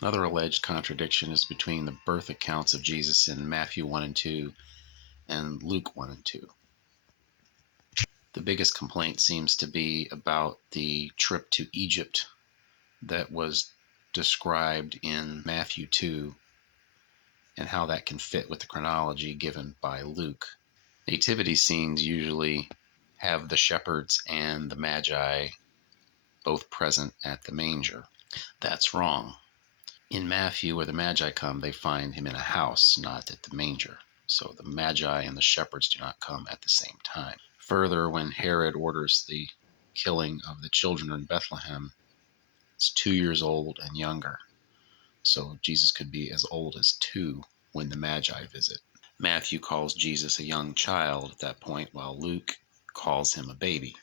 Another alleged contradiction is between the birth accounts of Jesus in Matthew 1 and 2 and Luke 1 and 2. The biggest complaint seems to be about the trip to Egypt that was described in Matthew 2 and how that can fit with the chronology given by Luke. Nativity scenes usually have the shepherds and the magi both present at the manger. That's wrong. In Matthew, where the magi come, they find him in a house, not at the manger. So the magi and the shepherds do not come at the same time. Further, when Herod orders the killing of the children in Bethlehem, it's 2 years old and younger. So Jesus could be as old as 2 when the magi visit. Matthew calls Jesus a young child at that point, while Luke calls him a baby.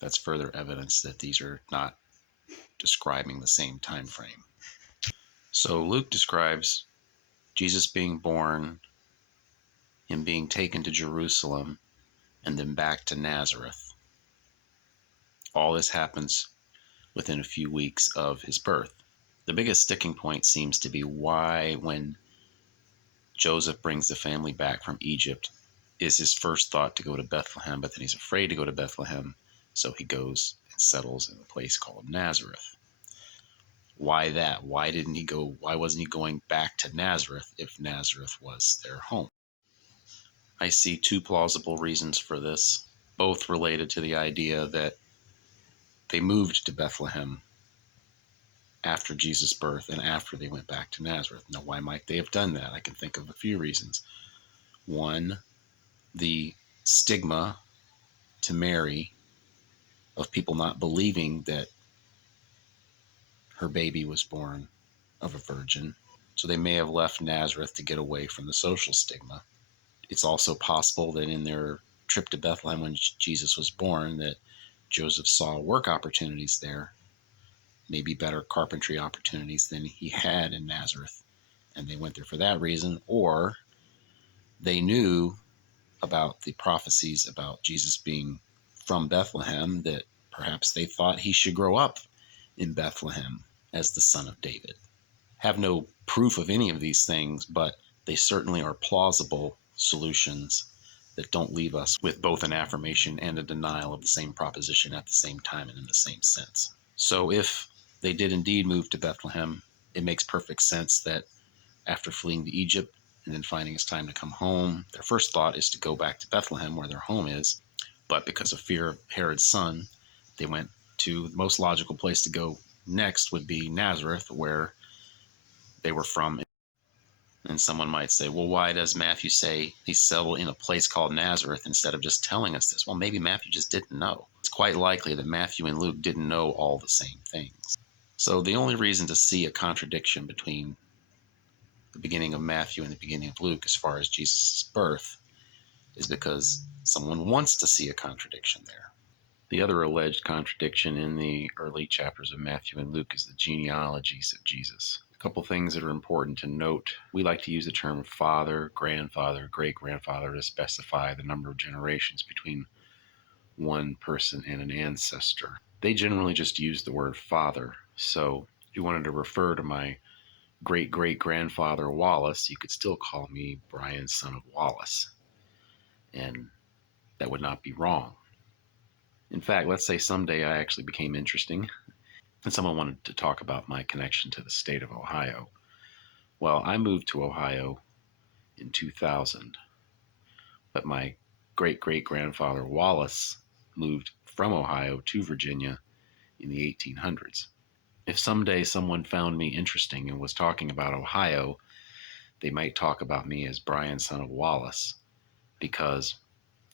That's further evidence that these are not describing the same time frame. So Luke describes Jesus being born, him being taken to Jerusalem, and then back to Nazareth. All this happens within a few weeks of his birth. The biggest sticking point seems to be why, when Joseph brings the family back from Egypt, is his first thought to go to Bethlehem, but then he's afraid to go to Bethlehem, so he goes and settles in a place called Nazareth. Why that? Why wasn't he going back to Nazareth if Nazareth was their home? I see two plausible reasons for this, both related to the idea that they moved to Bethlehem after Jesus' birth and after they went back to Nazareth. Now, why might they have done that? I can think of a few reasons. One, the stigma to Mary of people not believing that her baby was born of a virgin. So they may have left Nazareth to get away from the social stigma. It's also possible that in their trip to Bethlehem when Jesus was born, that Joseph saw work opportunities there, maybe better carpentry opportunities than he had in Nazareth, and they went there for that reason. Or they knew about the prophecies about Jesus being from Bethlehem, that perhaps they thought he should grow up in Bethlehem as the son of David. Have no proof of any of these things, but they certainly are plausible solutions that don't leave us with both an affirmation and a denial of the same proposition at the same time and in the same sense. So if they did indeed move to Bethlehem, it makes perfect sense that after fleeing to Egypt and then finding it's time to come home, their first thought is to go back to Bethlehem where their home is. But because of fear of Herod's son, they went to the most logical place to go next would be Nazareth, where they were from. And someone might say, well, why does Matthew say he settled in a place called Nazareth instead of just telling us this? Well, maybe Matthew just didn't know. It's quite likely that Matthew and Luke didn't know all the same things. So the only reason to see a contradiction between the beginning of Matthew and the beginning of Luke as far as Jesus' birth is because someone wants to see a contradiction there. The other alleged contradiction in the early chapters of Matthew and Luke is the genealogies of Jesus. A couple things that are important to note. We like to use the term father, grandfather, great-grandfather to specify the number of generations between one person and an ancestor. They generally just use the word father. So if you wanted to refer to my great-great-grandfather Wallace, you could still call me Brian, son of Wallace. And that would not be wrong. In fact, let's say someday I actually became interesting and someone wanted to talk about my connection to the state of Ohio. Well, I moved to Ohio in 2000, but my great-great-grandfather Wallace moved from Ohio to Virginia in the 1800s. If someday someone found me interesting and was talking about Ohio, they might talk about me as Brian, son of Wallace, because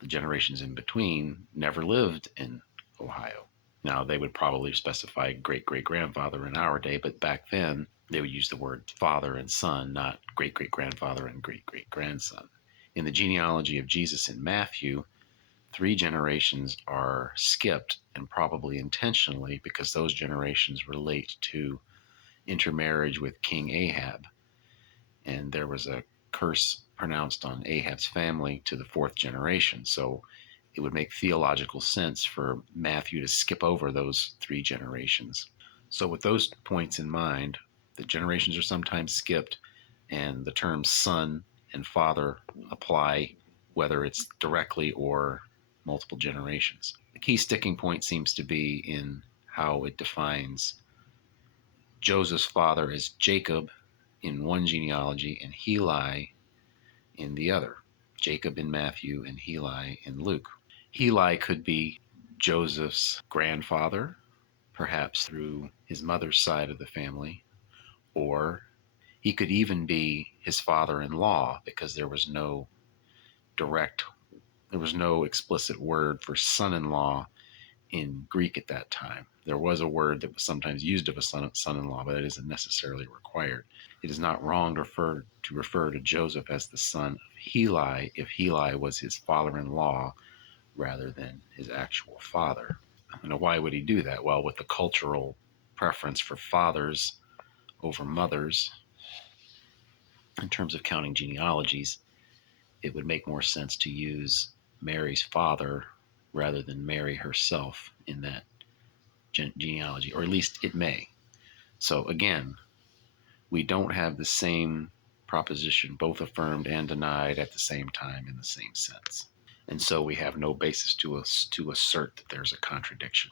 the generations in between never lived in Ohio. Now, they would probably specify great-great-grandfather in our day, but back then they would use the word father and son, not great-great-grandfather and great-great-grandson. In the genealogy of Jesus in Matthew, 3 generations are skipped, and probably intentionally, because those generations relate to intermarriage with King Ahab. And there was a curse pronounced on Ahab's family to the 4th generation. So it would make theological sense for Matthew to skip over those 3 generations. So with those points in mind, the generations are sometimes skipped, and the terms son and father apply whether it's directly or multiple generations. The key sticking point seems to be in how it defines Joseph's father as Jacob in one genealogy and Heli in the other. Jacob in Matthew and Heli in Luke. Heli could be Joseph's grandfather, perhaps through his mother's side of the family, or he could even be his father-in-law, because direct, there was no explicit word for son-in-law in Greek at that time. There was a word that was sometimes used of a son-in-law, but it isn't necessarily required. It is not wrong to refer to Joseph as the son of Heli if Heli was his father-in-law rather than his actual father. Why would he do that? Well, with the cultural preference for fathers over mothers, in terms of counting genealogies, it would make more sense to use Mary's father rather than Mary herself in that genealogy, or at least it may. So again, we don't have the same proposition, both affirmed and denied at the same time in the same sense. And so we have no basis to assert that there's a contradiction.